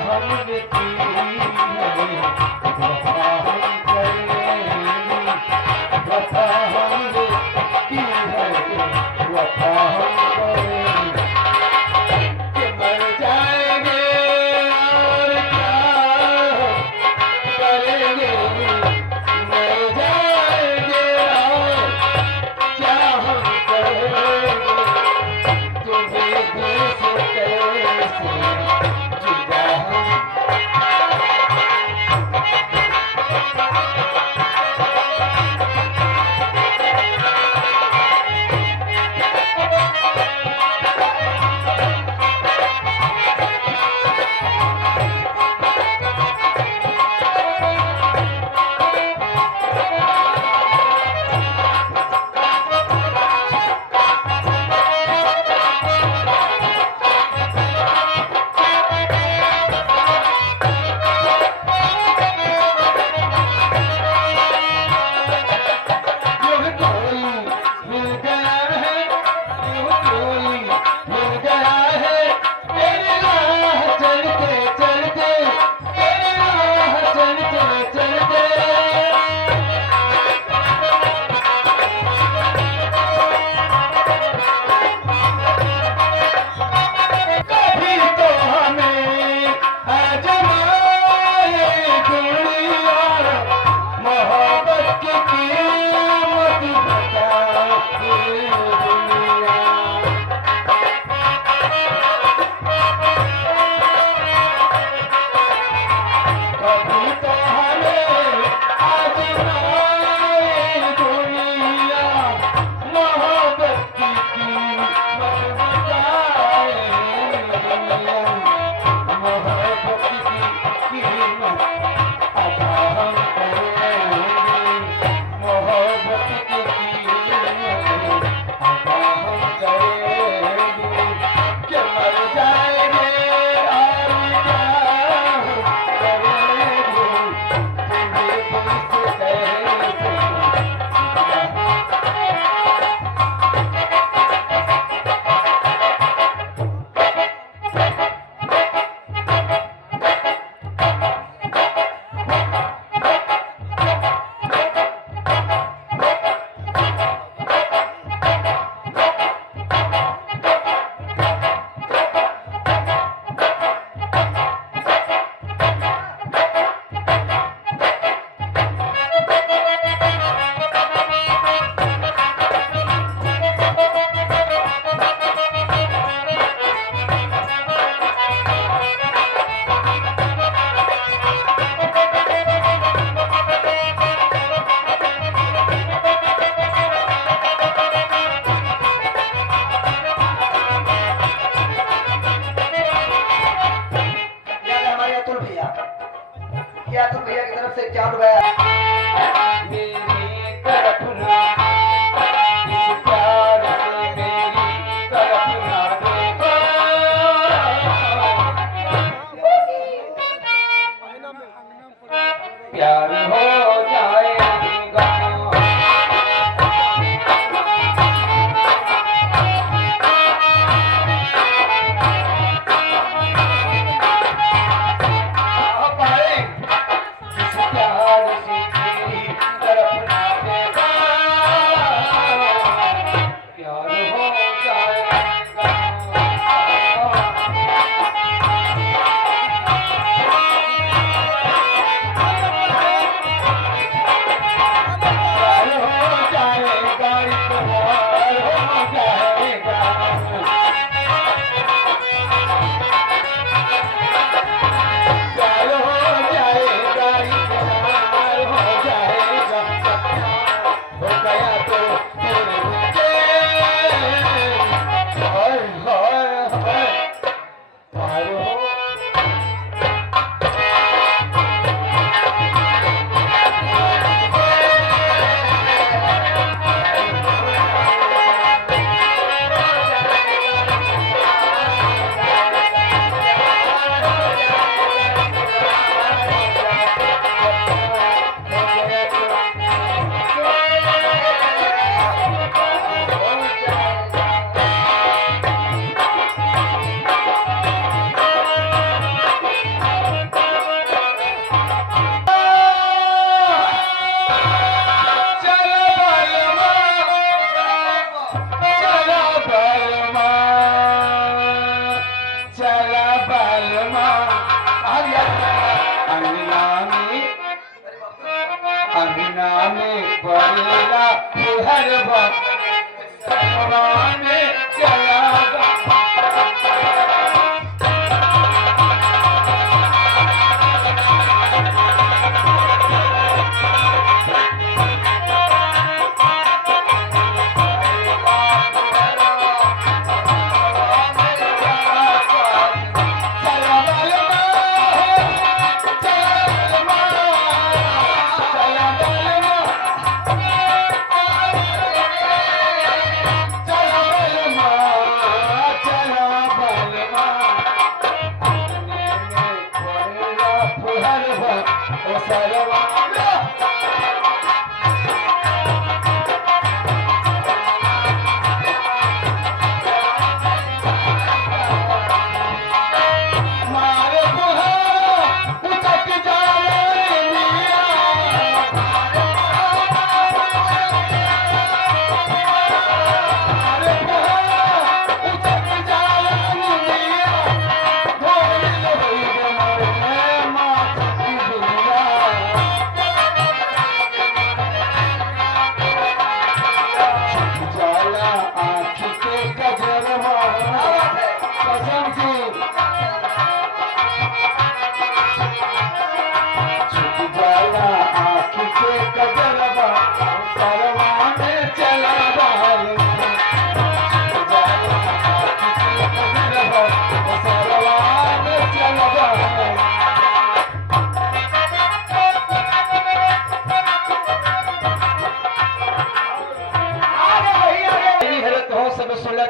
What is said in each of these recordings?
हमने की है वफा हम करेंगे वफा हमने की है वफा हम करेंगे कि मर जाएंगे और क्या करेंगे मर जाएंगे और क्या हम करेंगे तुम्हें दिल से कैसे जुदा हम क्या तुम भैया की तरफ से क्या उठवाया मेरी तरफ ना इस प्यार से मेरी तरफ ना देखो प्यार हो जाएगा प्यार से सरवा सरवाने चला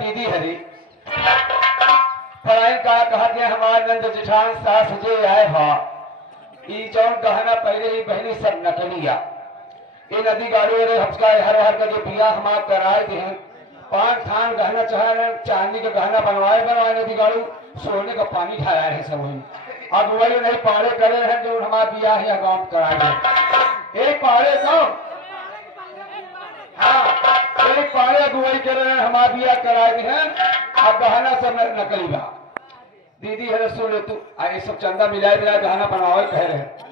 दीदी हरी फलाइन का कहा दिया हमारे नंद जेठान सास जे आए हा ई जौन कहना पहले ही बहनी सब नकलिया ये नदी गाड़ी रे हफ्का हर हर का जो बिया हमार कराए दे पांच थान गहना चाहे चांदी का गहना बनवाए नदी गाड़ी सोने का पानी ठाया है सब वही अब वही नहीं पाड़े करे हैं जो हमारा बिया है गांव कराए एक पाड़े का हाँ एक पाड़े अगुवाई कर रहे हैं हमारा बिया कराए दी हैं अब गहना सब नकली बा दीदी है सुन ले तू ये सब चंदा मिलाए गहना बनवाए कह रहे हैं